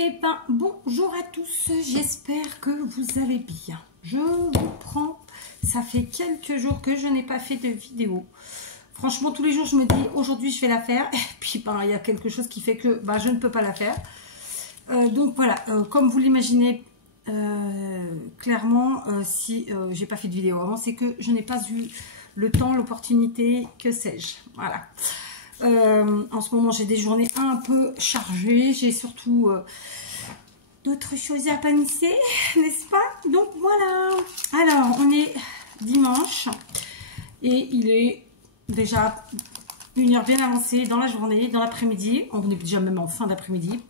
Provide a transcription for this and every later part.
Eh ben, bonjour à tous, j'espère que vous allez bien. Je vous prends, ça fait quelques jours que je n'ai pas fait de vidéo. Franchement, tous les jours, je me dis, aujourd'hui, je vais la faire. Et puis, ben, il y a quelque chose qui fait que ben, je ne peux pas la faire. Donc, voilà, comme vous l'imaginez, clairement, si j'ai pas fait de vidéo avant, c'est que je n'ai pas eu le temps, l'opportunité, que sais-je. Voilà. En ce moment, j'ai des journées un peu chargées. J'ai surtout d'autres choses à paniser, n'est-ce pas? Donc, voilà. Alors, on est dimanche et il est déjà une heure bien avancée dans la journée, dans l'après-midi. On est déjà même en fin d'après-midi,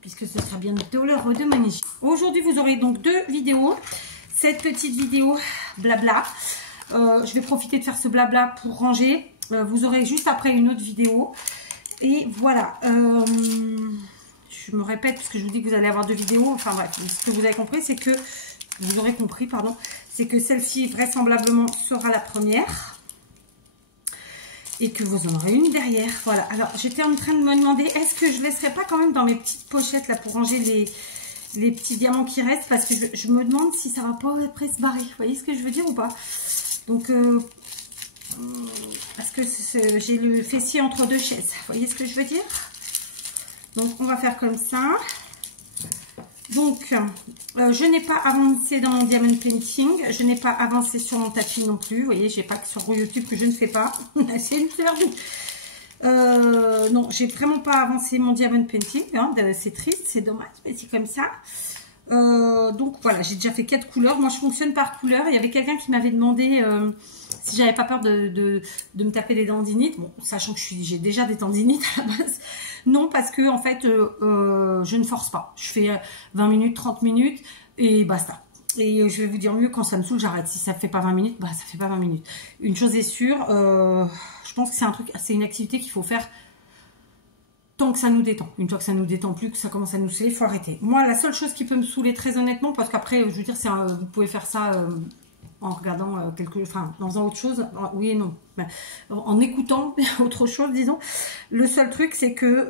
puisque ce sera bientôt l'heure de manger. Aujourd'hui, vous aurez donc deux vidéos. Cette petite vidéo blabla. Je vais profiter de faire ce blabla pour ranger. Vous aurez juste après une autre vidéo. Et voilà. Je me répète parce que je vous dis que vous allez avoir deux vidéos. Enfin bref, ce que vous avez compris, c'est que... Vous aurez compris, pardon. C'est que celle-ci, vraisemblablement, sera la première. Et que vous en aurez une derrière. Voilà. Alors, j'étais en train de me demander, est-ce que je ne laisserai pas quand même dans mes petites pochettes là pour ranger les petits diamants qui restent? Parce que je me demande si ça va pas après se barrer. Vous voyez ce que je veux dire ou pas? Donc... parce que j'ai le fessier entre deux chaises. Vous voyez ce que je veux dire? Donc, on va faire comme ça. Donc, je n'ai pas avancé dans mon diamond painting. Je n'ai pas avancé sur mon tapis non plus. Vous voyez, j'ai pas que sur YouTube que je ne fais pas. C'est une fleur. Non, j'ai vraiment pas avancé mon diamond painting. Hein. C'est triste, c'est dommage, mais c'est comme ça. Donc voilà, j'ai déjà fait 4 couleurs. Moi je fonctionne par couleur. Il y avait quelqu'un qui m'avait demandé si j'avais pas peur de me taper des tendinites. Bon, sachant que j'ai déjà des tendinites à la base. Non, parce que en fait je ne force pas. Je fais 20 minutes, 30 minutes et basta. Et je vais vous dire mieux, quand ça me saoule, j'arrête. Si ça ne fait pas 20 minutes, bah ça fait pas 20 minutes. Une chose est sûre, je pense que c'est une activité qu'il faut faire tant que ça nous détend. Une fois que ça nous détend plus, que ça commence à nous saouler, il faut arrêter. Moi, la seule chose qui peut me saouler très honnêtement, parce qu'après, je veux dire, vous pouvez faire ça en regardant en faisant autre chose, oui et non. Ben, en écoutant autre chose, disons. Le seul truc, c'est que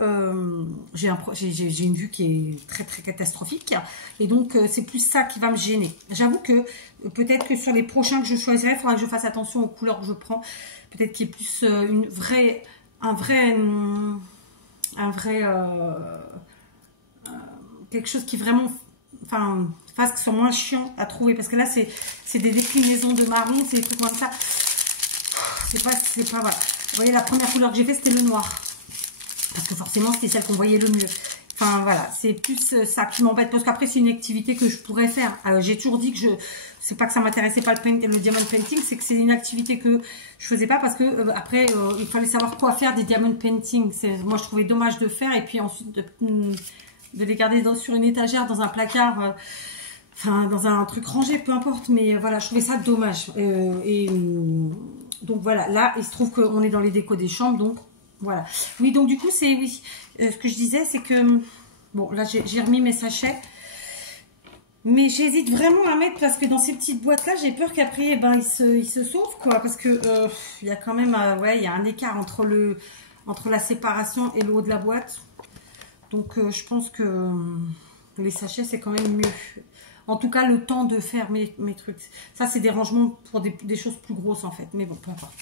j'ai une vue qui est très très catastrophique. Et donc, c'est plus ça qui va me gêner. J'avoue que peut-être que sur les prochains que je choisirai, il faudra que je fasse attention aux couleurs que je prends. Peut-être qu'il y ait plus quelque chose qui vraiment fasse que ce soit moins chiant à trouver, parce que là c'est des déclinaisons de marron, c'est des trucs comme ça, c'est pas voilà. Vous voyez, la première couleur que j'ai fait, c'était le noir, parce que forcément c'était celle qu'on voyait le mieux. Enfin voilà, c'est plus ça qui m'embête, parce qu'après c'est une activité que je pourrais faire. J'ai toujours dit que c'est pas que ça m'intéressait pas le diamond painting, c'est que c'est une activité que je faisais pas, parce que après il fallait savoir quoi faire des diamond painting. Moi je trouvais dommage de faire et puis ensuite de les garder sur une étagère, dans un placard, dans un truc rangé, peu importe, mais voilà, je trouvais ça dommage. Donc voilà, là il se trouve qu'on est dans les décos des chambres, donc voilà. Oui, donc du coup c'est ce que je disais, c'est que bon, là j'ai remis mes sachets, mais j'hésite vraiment à mettre, parce que dans ces petites boîtes là, j'ai peur qu'après ils se sauvent, quoi, parce que il y a quand même il y a un écart entre la séparation et le haut de la boîte. Donc je pense que les sachets c'est quand même mieux. En tout cas, le temps de faire mes trucs. Ça c'est des rangements pour des choses plus grosses en fait, mais bon, peu importe.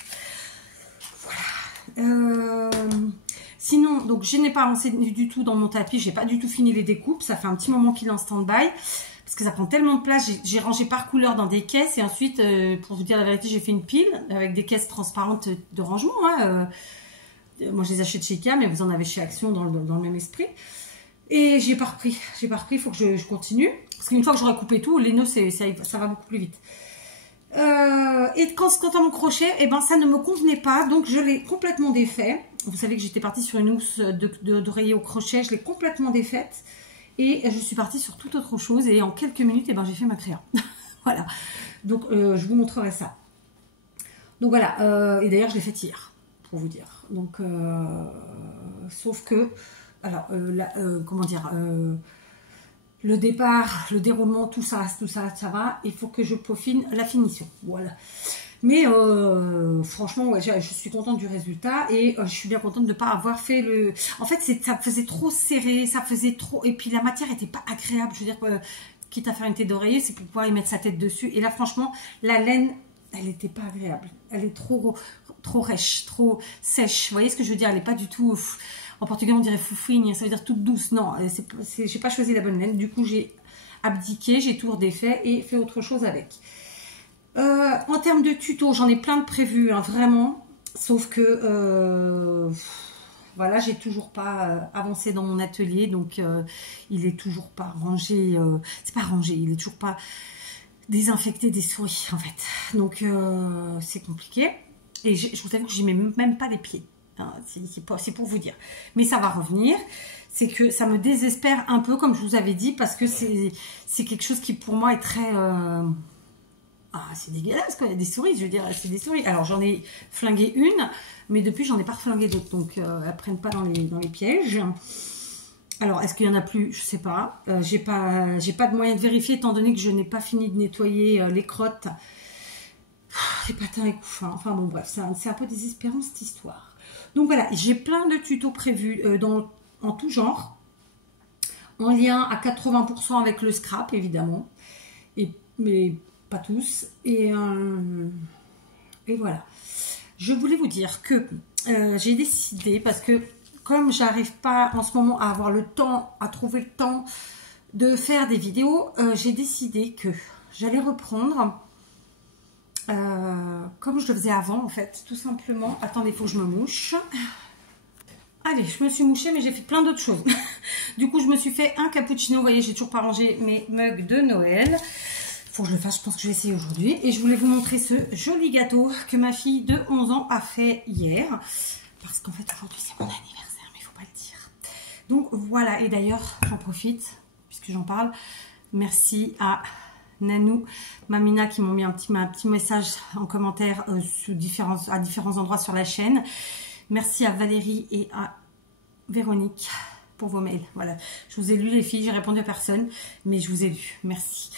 Voilà. Sinon, donc je n'ai pas avancé du tout dans mon tapis, j'ai pas du tout fini les découpes, ça fait un petit moment qu'il est en stand-by, parce que ça prend tellement de place. J'ai rangé par couleur dans des caisses, et ensuite, pour vous dire la vérité, j'ai fait une pile avec des caisses transparentes de rangement. Moi je les achète chez Ikea, mais vous en avez chez Action dans le même esprit. Et j'ai pas repris, il faut que je continue, parce qu'une fois que j'aurai coupé tout, les nœuds ça va beaucoup plus vite. Et quant à mon crochet, ça ne me convenait pas, donc je l'ai complètement défait. Vous savez que j'étais partie sur une housse d'oreiller au crochet, je l'ai complètement défaite et je suis partie sur toute autre chose, et en quelques minutes j'ai fait ma créa. Voilà, donc je vous montrerai ça. Donc voilà, et d'ailleurs je l'ai faite hier, pour vous dire. Donc sauf que alors comment dire, le départ, le déroulement, tout ça, ça va. Il faut que je peaufine la finition. Voilà. Mais franchement, ouais, je suis contente du résultat et je suis bien contente de ne pas avoir fait le... En fait, ça faisait trop serré, ça faisait trop... Et puis la matière était pas agréable. Je veux dire, quitte à faire une tête d'oreiller, c'est pour pouvoir y mettre sa tête dessus. Et là, franchement, la laine, elle n'était pas agréable. Elle est trop rêche, trop sèche. Vous voyez ce que je veux dire? Elle n'est pas du tout... En portugais, on dirait foufouigne, ça veut dire toute douce. Non, j'ai pas choisi la bonne laine. Du coup, j'ai abdiqué, j'ai tout redéfait et fait autre chose avec. En termes de tuto, j'en ai plein de prévus, hein, vraiment. Sauf que, voilà, j'ai toujours pas avancé dans mon atelier. Donc, il est toujours pas rangé. C'est pas rangé, il est toujours pas désinfecté des souris, en fait. Donc, c'est compliqué. Et je vous avoue que j'y mets même pas les pieds. Hein, c'est pour vous dire. Mais ça va revenir. C'est que ça me désespère un peu, comme je vous avais dit, parce que c'est quelque chose qui, pour moi, est très... Ah, c'est dégueulasse, quoi. Il y a des souris, je veux dire, c'est des souris. Alors, j'en ai flingué une, mais depuis, j'en ai pas reflingué d'autres. Donc, elles prennent pas dans les pièges. Alors, est-ce qu'il y en a plus? Je sais pas. J'ai pas de moyen de vérifier, étant donné que je n'ai pas fini de nettoyer les crottes. Les patins et couffins. Enfin, bon, bref, c'est un peu désespérant, cette histoire. Donc, voilà, j'ai plein de tutos prévus en tout genre. En lien à 80% avec le scrap, évidemment. Mais pas tous. Et voilà. Je voulais vous dire que j'ai décidé, parce que comme j'arrive pas en ce moment à avoir le temps, à trouver le temps de faire des vidéos, j'ai décidé que j'allais reprendre comme je le faisais avant, en fait, tout simplement. Attendez, il faut que je me mouche. Allez, je me suis mouchée, mais j'ai fait plein d'autres choses. Du coup, je me suis fait un cappuccino. Vous voyez, j'ai toujours pas rangé mes mugs de Noël. Faut que je le fasse, je pense que je vais essayer aujourd'hui. Et je voulais vous montrer ce joli gâteau que ma fille de 11 ans a fait hier. Parce qu'en fait, aujourd'hui, c'est mon anniversaire, mais il faut pas le dire. Donc, voilà. Et d'ailleurs, j'en profite, puisque j'en parle. Merci à Nanou, Mamina, qui m'ont mis un petit message en commentaire à différents endroits sur la chaîne. Merci à Valérie et à Véronique pour vos mails. Voilà, je vous ai lu les filles, j'ai répondu à personne, mais je vous ai lu. Merci.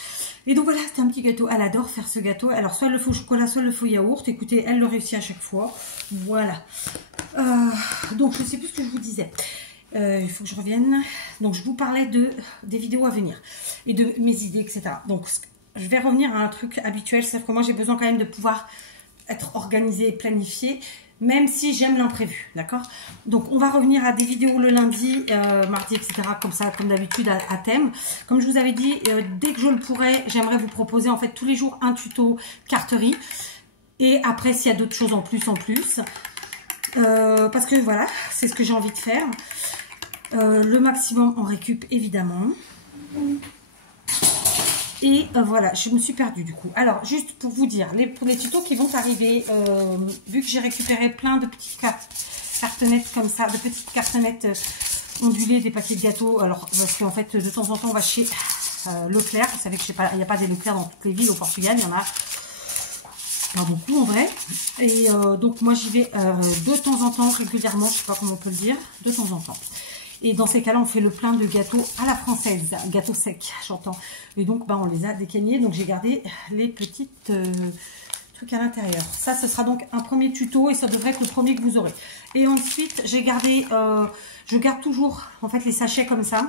Et donc voilà, c'était un petit gâteau. Elle adore faire ce gâteau. Alors soit le faux chocolat, soit le faux yaourt. Écoutez, elle le réussit à chaque fois. Voilà. Donc je ne sais plus ce que je vous disais. Il faut que je revienne. Donc je vous parlais des vidéos à venir et de mes idées, etc. Donc je vais revenir à un truc habituel. C'est-à-dire que moi j'ai besoin quand même de pouvoir être organisée et planifiée, même si j'aime l'imprévu, d'accord? Donc, on va revenir à des vidéos le lundi, mardi, etc., comme ça, comme d'habitude, à thème. Comme je vous avais dit, dès que je le pourrai, j'aimerais vous proposer, en fait, tous les jours, un tuto carterie. Et après, s'il y a d'autres choses en plus. Parce que, voilà, c'est ce que j'ai envie de faire. Le maximum en récup, évidemment. Et voilà, je me suis perdue du coup. Alors, juste pour vous dire, pour les tutos qui vont arriver, vu que j'ai récupéré plein de petites cartonnettes comme ça, de petites cartonnettes ondulées, des paquets de gâteaux. Alors, parce qu'en fait, de temps en temps, on va chez Leclerc. Vous savez que il n'y a pas des Leclerc dans toutes les villes au Portugal. Il y en a pas beaucoup en vrai. Et donc, moi, j'y vais de temps en temps, régulièrement. Je ne sais pas comment on peut le dire. De temps en temps. Et dans ces cas-là, on fait le plein de gâteaux à la française, gâteaux secs, j'entends. Et donc, on les a décagnés. Donc, j'ai gardé les petites trucs à l'intérieur. Ça, ce sera donc un premier tuto et ça devrait être le premier que vous aurez. Et ensuite, j'ai gardé, je garde toujours, en fait, les sachets comme ça.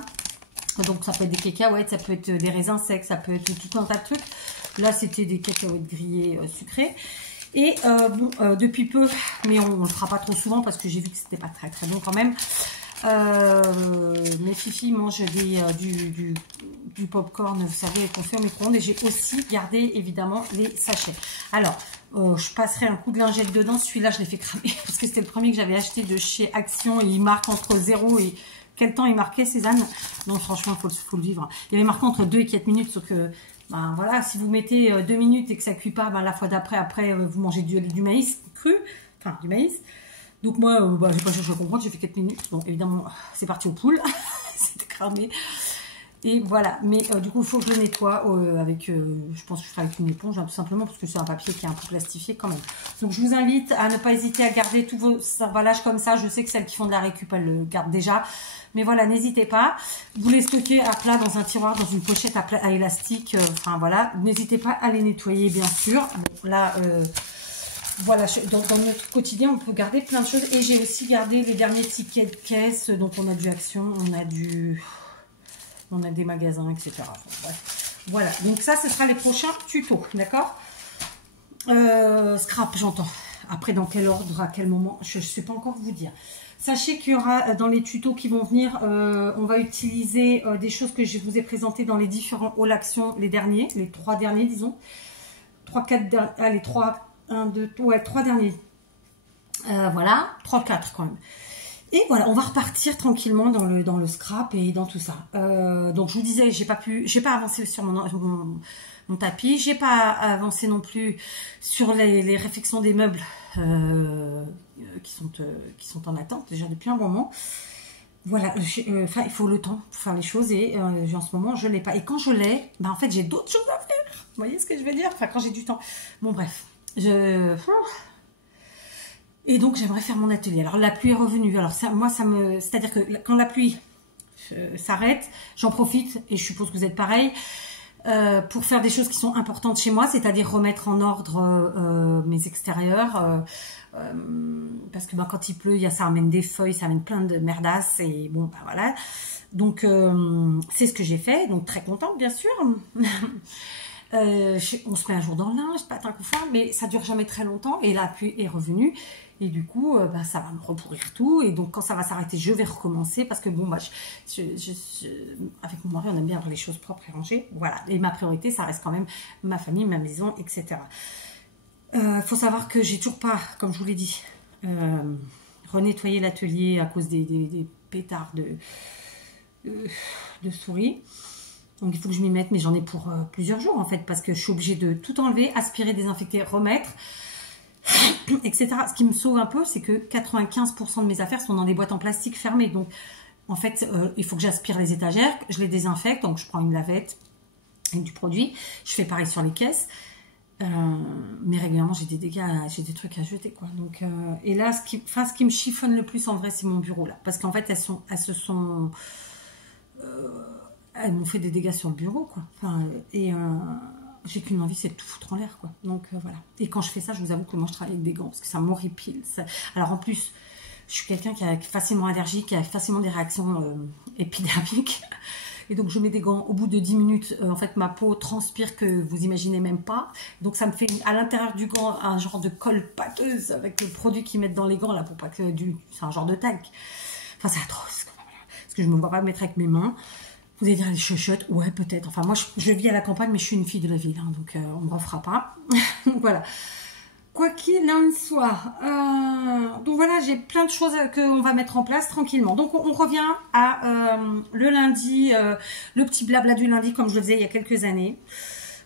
Donc, ça peut être des cacahuètes, ça peut être des raisins secs, ça peut être tout un tas de trucs. Là, c'était des cacahuètes grillées sucrées. Et depuis peu, mais on ne le fera pas trop souvent parce que j'ai vu que c'était pas très très bon quand même. Mes filles mangent du popcorn, vous savez, qu'on fait au micro-ondes. Et j'ai aussi gardé évidemment les sachets. Alors, je passerai un coup de lingette dedans. Celui-là, je l'ai fait cramer parce que c'était le premier que j'avais acheté de chez Action. Et il marque entre 0 et... Quel temps il marquait, Cézanne? Non, franchement, il faut le vivre. Il avait marqué entre 2 et 4 minutes, sauf que... Ben voilà, si vous mettez 2 minutes et que ça cuit pas, ben la fois d'après, vous mangez du maïs cru, enfin du maïs. Donc moi, j'ai pas cherché à comprendre, j'ai fait 4 minutes. Donc évidemment, c'est parti aux poules, c'était cramé. Et voilà, mais du coup, il faut que je le nettoie avec, je pense que je ferai avec une éponge, hein, tout simplement, parce que c'est un papier qui est un peu plastifié quand même. Donc je vous invite à ne pas hésiter à garder tous vos emballages comme ça. Je sais que celles qui font de la récup, elles le gardent déjà. Mais voilà, n'hésitez pas. Vous les stockez à plat dans un tiroir, dans une pochette à élastique. Enfin voilà, n'hésitez pas à les nettoyer, bien sûr. Bon, là, Voilà, dans notre quotidien, on peut garder plein de choses. Et j'ai aussi gardé les derniers tickets de caisse. Donc, on a du Action, on a des magasins, etc. Enfin, bref. Voilà, donc ça, ce sera les prochains tutos, d'accord? Scrap, j'entends. Après, dans quel ordre, à quel moment, je ne sais pas encore vous dire. Sachez qu'il y aura, dans les tutos qui vont venir, on va utiliser des choses que je vous ai présentées dans les différents All Action, les derniers, les 3 derniers, disons. 3, 4, allez, 3, 1, 2, ouais, 3 derniers. Voilà, 3, 4 quand même. Et voilà, on va repartir tranquillement dans le scrap et dans tout ça. Donc je vous disais, j'ai pas avancé sur mon tapis, j'ai pas avancé non plus sur les réfections des meubles qui sont en attente déjà depuis un moment. Voilà, il faut le temps pour faire les choses et en ce moment je l'ai pas. Et quand je l'ai, bah en fait j'ai d'autres choses à faire. Vous voyez ce que je veux dire? Enfin quand j'ai du temps. Bon bref, et donc j'aimerais faire mon atelier. Alors la pluie est revenue. Alors ça, moi c'est-à-dire que quand la pluie s'arrête, j'en profite et je suppose que vous êtes pareil. Pour faire des choses qui sont importantes chez moi, c'est-à-dire remettre en ordre mes extérieurs, parce que quand il pleut, ça amène des feuilles, ça amène plein de merdasses, et bon, bah voilà. Donc, c'est ce que j'ai fait, donc très contente, bien sûr. On se met un jour dans le linge, pas tant qu'on fait, mais ça dure jamais très longtemps, et la pluie est revenue, et du coup, ça va me repourrir tout, et donc quand ça va s'arrêter, je vais recommencer, parce que bon, avec mon mari, on aime bien avoir les choses propres et rangées, voilà, et ma priorité, ça reste quand même ma famille, ma maison, etc. Faut savoir que j'ai toujours pas, comme je vous l'ai dit, renettoyé l'atelier à cause des pétards de souris. Donc il faut que je m'y mette, mais j'en ai pour plusieurs jours en fait, parce que je suis obligée de tout enlever, aspirer, désinfecter, remettre, etc. Ce qui me sauve un peu, c'est que 95% de mes affaires sont dans des boîtes en plastique fermées. Donc en fait, il faut que j'aspire les étagères, je les désinfecte, donc je prends une lavette avec du produit, je fais pareil sur les caisses. Mais régulièrement j'ai des dégâts, j'ai des trucs à jeter quoi. Donc et là ce qui me chiffonne le plus en vrai, c'est mon bureau là, parce qu'en fait elles m'ont fait des dégâts sur le bureau quoi. Enfin, et j'ai qu'une envie, c'est de tout foutre en l'air quoi. Donc voilà. Et quand je fais ça, je vous avoue que moi je travaille avec des gants parce que ça m'horripile. Alors en plus, je suis quelqu'un qui est facilement allergique, qui a facilement des réactions épidermiques. Et donc je mets des gants, au bout de 10 minutes, en fait ma peau transpire que vous imaginez même pas. Donc ça me fait à l'intérieur du gant un genre de colle pâteuse avec le produit qu'ils mettent dans les gants là pour pas que c'est un genre de talc. Enfin c'est atroce. Parce que je me vois pas me mettre avec mes mains. Vous allez dire les chuchotes, ouais peut-être. Enfin moi je vis à la campagne mais je suis une fille de la ville, hein, donc on me refera pas. Voilà. Quoi qu'il en soit, donc voilà, j'ai plein de choses qu'on va mettre en place tranquillement. Donc on revient à le lundi, le petit blabla du lundi comme je le faisais il y a quelques années.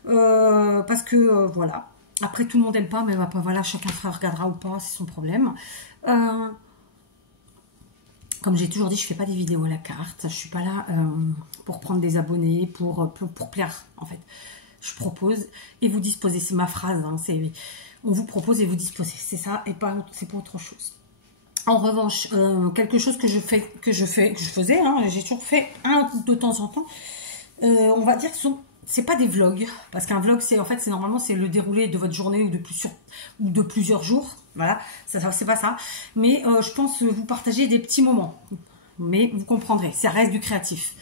Parce que voilà, après tout le monde n'aime pas, mais bah, voilà, chacun regardera ou pas, c'est son problème. Comme j'ai toujours dit, je fais pas des vidéos à la carte, je suis pas là pour prendre des abonnés, pour plaire en fait. Je propose et vous disposez, c'est ma phrase, hein, c'est... On vous propose et vous disposez, c'est ça, et c'est pas autre chose. En revanche, quelque chose que je faisais, hein, j'ai toujours fait de temps en temps. On va dire que c'est pas des vlogs, parce qu'un vlog, normalement c'est le déroulé de votre journée ou de plusieurs jours. Voilà, c'est pas ça. Mais je pense vous partager des petits moments. Mais vous comprendrez, ça reste du créatif,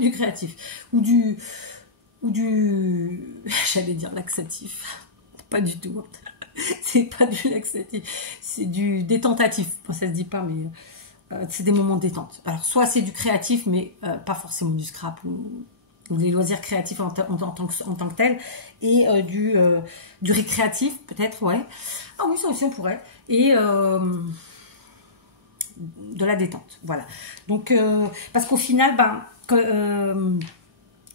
du créatif ou du j'allais dire laxatif, pas du tout, c'est pas du laxatif, c'est du détentatif, bon, ça se dit pas mais c'est des moments de détente. Alors soit c'est du créatif mais pas forcément du scrap ou des loisirs créatifs en tant que tel, et du récréatif peut-être, ouais, ah oui ça aussi on pourrait, et de la détente, voilà. Donc parce qu'au final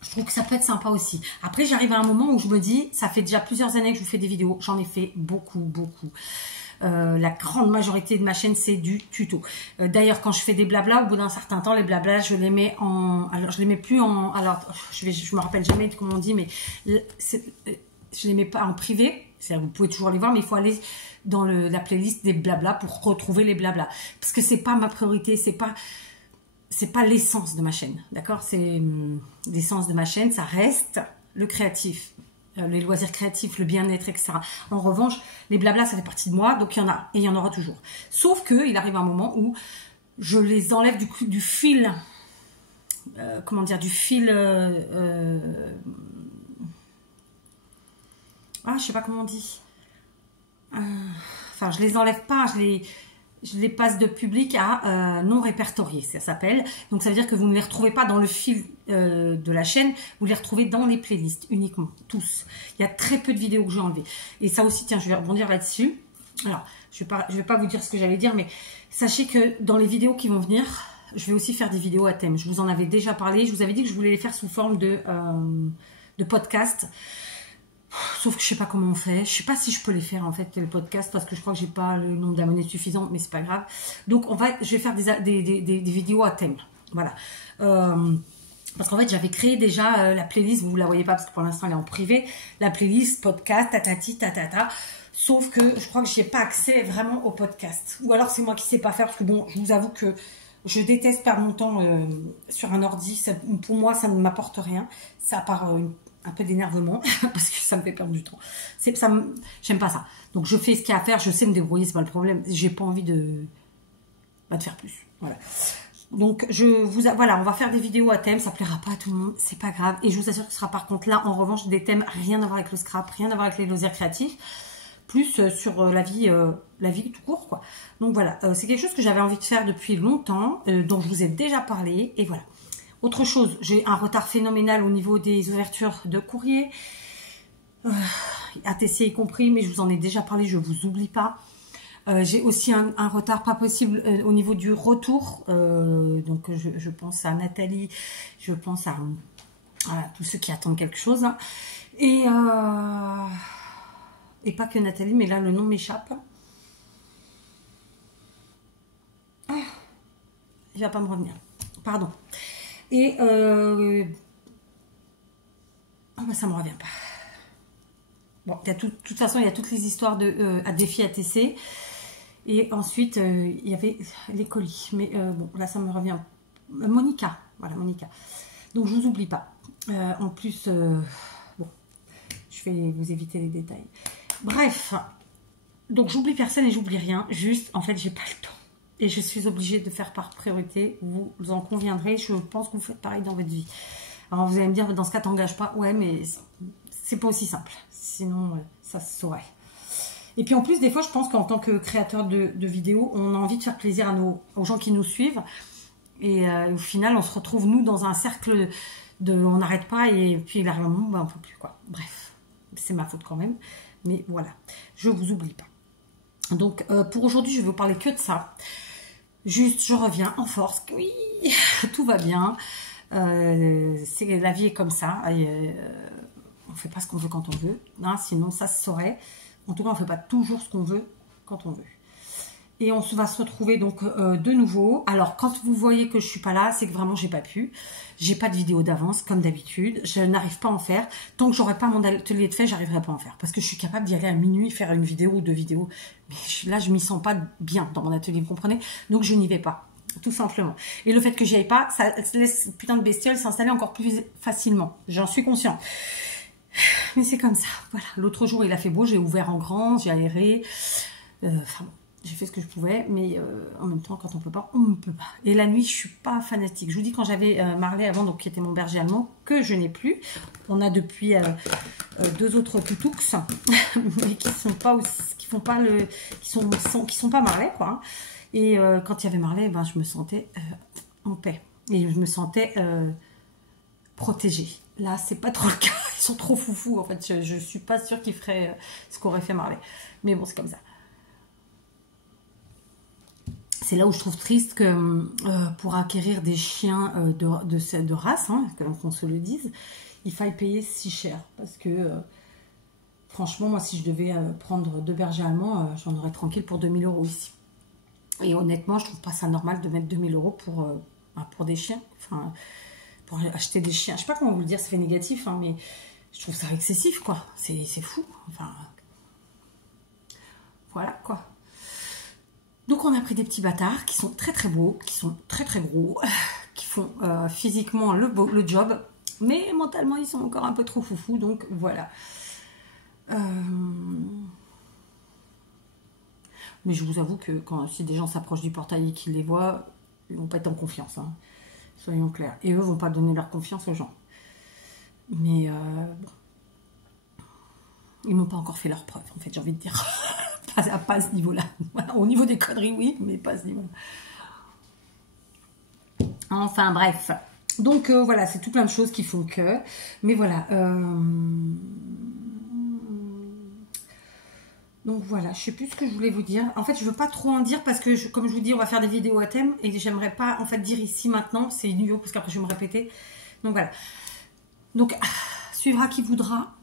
je trouve que ça peut être sympa aussi. Après, j'arrive à un moment où je me dis, ça fait déjà plusieurs années que je vous fais des vidéos. J'en ai fait beaucoup. La grande majorité de ma chaîne, c'est du tuto. D'ailleurs, quand je fais des blabla, au bout d'un certain temps, les blabla, je les mets en... Alors, je les mets plus en... Alors, je me rappelle jamais comment on dit, mais je les mets pas en privé. C'est-à-dire, vous pouvez toujours les voir, mais il faut aller dans la playlist des blabla pour retrouver les blabla. Parce que c'est pas ma priorité, c'est pas l'essence de ma chaîne, d'accord? C'est l'essence de ma chaîne, ça reste le créatif. les loisirs créatifs, le bien-être, etc. En revanche, les blablas, ça fait partie de moi, donc il y en a, et il y en aura toujours. Sauf que il arrive un moment où je les enlève du fil, comment dire, du fil, je sais pas comment on dit. Enfin, je les enlève pas, je les passe de public à non répertorié, ça s'appelle. Donc ça veut dire que vous ne les retrouvez pas dans le fil de la chaîne, vous les retrouvez dans les playlists uniquement, tous. Il y a très peu de vidéos que j'ai enlevées. Et ça aussi, tiens, je vais rebondir là-dessus. Alors, je vais pas vous dire ce que j'allais dire, mais sachez que dans les vidéos qui vont venir, je vais aussi faire des vidéos à thème. Je vous en avais déjà parlé, je vous avais dit que je voulais les faire sous forme de podcast. Sauf que je sais pas comment on fait. Je sais pas si je peux les faire en fait le podcast parce que je crois que j'ai pas le nombre d'abonnés suffisant, mais c'est pas grave. Donc je vais faire des vidéos à thème. Voilà. Parce qu'en fait j'avais créé déjà la playlist. Vous la voyez pas parce que pour l'instant elle est en privé. La playlist podcast tatati tatata. Sauf que je crois que j'ai pas accès vraiment au podcast. Ou alors c'est moi qui sais pas faire parce que bon, je vous avoue que je déteste perdre mon temps sur un ordi. Pour moi ça ne m'apporte rien. Ça part un peu d'énervement parce que ça me fait perdre du temps. J'aime pas ça. Donc je fais ce qu'il y a à faire, je sais me débrouiller, c'est pas le problème. J'ai pas envie de faire plus. Voilà. Donc voilà, on va faire des vidéos à thème, ça plaira pas à tout le monde, c'est pas grave. Et je vous assure que ce sera par contre là, en revanche, des thèmes rien à voir avec le scrap, rien à voir avec les loisirs créatifs, plus sur la vie tout court, quoi. Donc voilà, c'est quelque chose que j'avais envie de faire depuis longtemps, dont je vous ai déjà parlé, et voilà. Autre chose, j'ai un retard phénoménal au niveau des ouvertures de courrier, ATC y compris, mais je vous en ai déjà parlé, je vous oublie pas. J'ai aussi un retard pas possible au niveau du retour, donc je pense à Nathalie, je pense à tous ceux qui attendent quelque chose, hein. Et pas que Nathalie, mais là le nom m'échappe. Il va pas me revenir, pardon. Et ça me revient pas. Bon, de toute façon, il y a toutes les histoires à défi ATC. Et ensuite, il y avait les colis. Mais bon, là, ça me revient. Monica, voilà, Monica. Donc, je vous oublie pas. En plus, bon, je vais vous éviter les détails. Bref, donc j'oublie personne et j'oublie rien. Juste, en fait, j'ai pas le temps. Et je suis obligée de faire par priorité. Vous en conviendrez. Je pense que vous faites pareil dans votre vie. Alors vous allez me dire, dans ce cas, t'engages pas. Ouais, mais c'est pas aussi simple. Sinon, ça se saurait. Et puis en plus, des fois, je pense qu'en tant que créateur de vidéos, on a envie de faire plaisir aux gens qui nous suivent. Et au final, on se retrouve, nous, dans un cercle on n'arrête pas. Et puis, il arrive un moment, on ne peut plus, quoi. Bref, c'est ma faute quand même. Mais voilà, je vous oublie pas. Donc, pour aujourd'hui, je vais vous parler que de ça. Juste, je reviens en force. Oui, tout va bien. La vie est comme ça. On ne fait pas ce qu'on veut quand on veut. Hein, sinon, ça se saurait. En tout cas, on ne fait pas toujours ce qu'on veut quand on veut. Et on va se retrouver donc de nouveau. Alors, quand vous voyez que je suis pas là, c'est que vraiment, j'ai pas pu. J'ai pas de vidéo d'avance, comme d'habitude. Je n'arrive pas à en faire. Tant que j'aurai pas mon atelier de fait, j'arriverai pas à en faire. Parce que je suis capable d'y aller à minuit, faire une vidéo ou deux vidéos. Mais là, je m'y sens pas bien dans mon atelier, vous comprenez? Donc, je n'y vais pas. Tout simplement. Et le fait que j'y aille pas, ça laisse putain de bestiole s'installer encore plus facilement. J'en suis consciente. Mais c'est comme ça. Voilà. L'autre jour, il a fait beau. J'ai ouvert en grand, j'ai aéré. Enfin bon. J'ai fait ce que je pouvais, mais en même temps, quand on peut pas, on ne peut pas. Et la nuit, je suis pas fanatique. Je vous dis, quand j'avais Marley avant, donc qui était mon berger allemand, que je n'ai plus. On a depuis deux autres toutouks, mais qui sont pas Marley, quoi. Hein. Et quand il y avait Marley, ben, je me sentais en paix. Et je me sentais protégée. Là, c'est pas trop le cas. Ils sont trop foufous, en fait. Je suis pas sûre qu'ils feraient ce qu'aurait fait Marley. Mais bon, c'est comme ça. C'est là où je trouve triste que pour acquérir des chiens de race, hein, qu'on se le dise, il faille payer si cher. Parce que, franchement, moi, si je devais prendre deux bergers allemands, j'en aurais tranquille pour 2000 € ici. Et honnêtement, je trouve pas ça normal de mettre 2000 € pour des chiens. Enfin, pour acheter des chiens. Je sais pas comment vous le dire, ça fait négatif, hein, mais je trouve ça excessif, quoi. C'est fou. Enfin, voilà, quoi. Donc on a pris des petits bâtards qui sont très très beaux, qui sont très très gros, qui font physiquement le job, mais mentalement ils sont encore un peu trop foufous, donc voilà. Mais je vous avoue que si des gens s'approchent du portail et qu'ils les voient, ils vont pas être en confiance, hein. Soyons clairs. Et eux vont pas donner leur confiance aux gens. Mais bon. Ils m'ont pas encore fait leur preuve, en fait, j'ai envie de dire. pas à ce niveau-là. Au niveau des conneries, oui, mais pas à ce niveau-là. Enfin, bref. Donc, voilà, c'est tout plein de choses qui font que... Mais voilà. Donc, voilà, je sais plus ce que je voulais vous dire. En fait, je veux pas trop en dire parce que, comme je vous dis, on va faire des vidéos à thème. Et j'aimerais pas, en fait, dire ici, maintenant. C'est idiot parce qu'après, je vais me répéter. Donc, voilà. Donc, suivra qui voudra.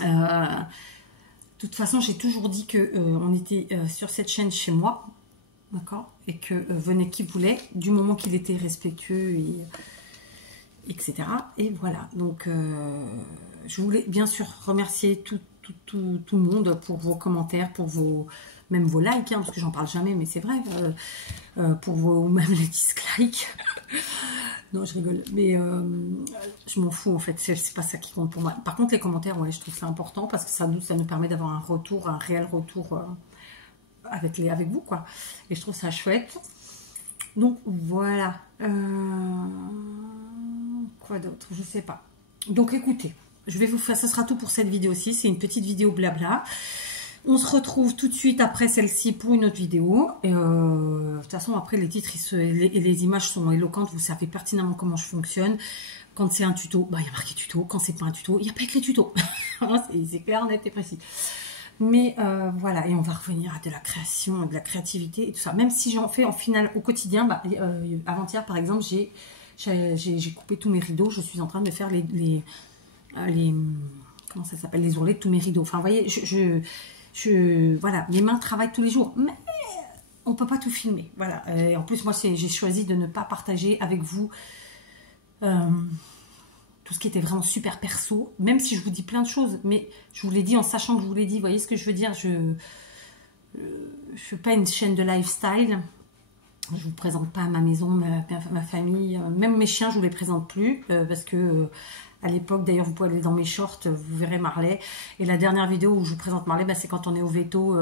De toute façon, j'ai toujours dit que on était sur cette chaîne chez moi. D'accord, et que venait qui voulait, du moment qu'il était respectueux, etc. Et voilà, donc je voulais bien sûr remercier tout le monde pour vos commentaires, pour même vos likes, hein, parce que j'en parle jamais, mais c'est vrai, pour même les dislikes. Non, je rigole, mais je m'en fous en fait, c'est pas ça qui compte pour moi. Par contre, les commentaires, ouais, je trouve ça important parce que ça nous permet d'avoir un retour, un réel retour avec vous, quoi. Et je trouve ça chouette. Donc voilà. Quoi d'autre? Je sais pas. Donc écoutez, je vais vous faire, ça sera tout pour cette vidéo-ci. C'est une petite vidéo blabla. On se retrouve tout de suite après celle-ci pour une autre vidéo. Et de toute façon, après les titres et les images sont éloquentes. Vous savez pertinemment comment je fonctionne. Quand c'est un tuto, bah, il y a marqué tuto. Quand c'est pas un tuto, il n'y a pas écrit tuto. C'est clair, net et précis. Mais voilà, et on va revenir à de la création, de la créativité et tout ça. Même si j'en fais en final au quotidien, bah, avant-hier par exemple, j'ai coupé tous mes rideaux. Je suis en train de faire les comment ça s'appelle, les ourlets de tous mes rideaux. Enfin, vous voyez, voilà, mes mains travaillent tous les jours, mais on peut pas tout filmer. Voilà. Et en plus, moi, j'ai choisi de ne pas partager avec vous tout ce qui était vraiment super perso, même si je vous dis plein de choses, mais je vous l'ai dit en sachant que je vous l'ai dit, vous voyez ce que je veux dire, je suis pas une chaîne de lifestyle, je vous présente pas ma maison, ma famille, même mes chiens, je vous les présente plus, parce que à l'époque, d'ailleurs, vous pouvez aller dans mes shorts, vous verrez Marley, et la dernière vidéo où je vous présente Marley, bah, c'est quand on est au veto,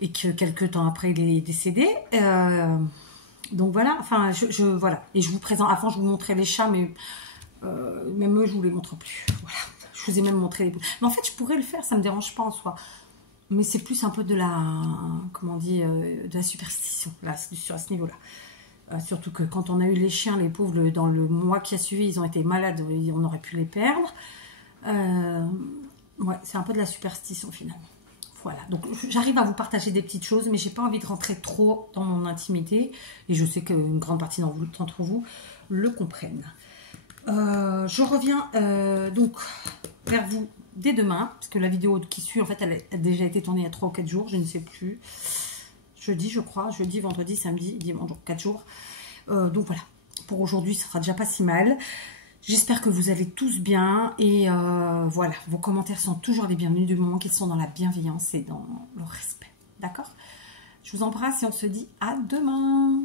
et que quelques temps après, il est décédé, donc voilà, enfin, voilà, et je vous présente, avant je vous montrais les chats, mais même eux je vous les montre plus, voilà, je vous ai même montré les... mais en fait je pourrais le faire, ça me dérange pas en soi, mais c'est plus un peu de la, comment on dit, de la superstition là, sur ce niveau là, surtout que quand on a eu les chiens, les pauvres, dans le mois qui a suivi, ils ont été malades, on aurait pu les perdre, ouais, c'est un peu de la superstition finalement. Voilà, donc j'arrive à vous partager des petites choses, mais j'ai pas envie de rentrer trop dans mon intimité, et je sais qu'une grande partie d'entre vous le comprennent. Je reviens donc vers vous dès demain, parce que la vidéo qui suit, en fait, elle a déjà été tournée il y a 3 ou 4 jours, je ne sais plus. Jeudi, je crois, jeudi, vendredi, samedi, dimanche, donc 4 jours. Donc voilà, pour aujourd'hui, ça sera déjà pas si mal. J'espère que vous allez tous bien, et voilà, vos commentaires sont toujours les bienvenus du moment qu'ils sont dans la bienveillance et dans le respect. D'accord? Je vous embrasse et on se dit à demain.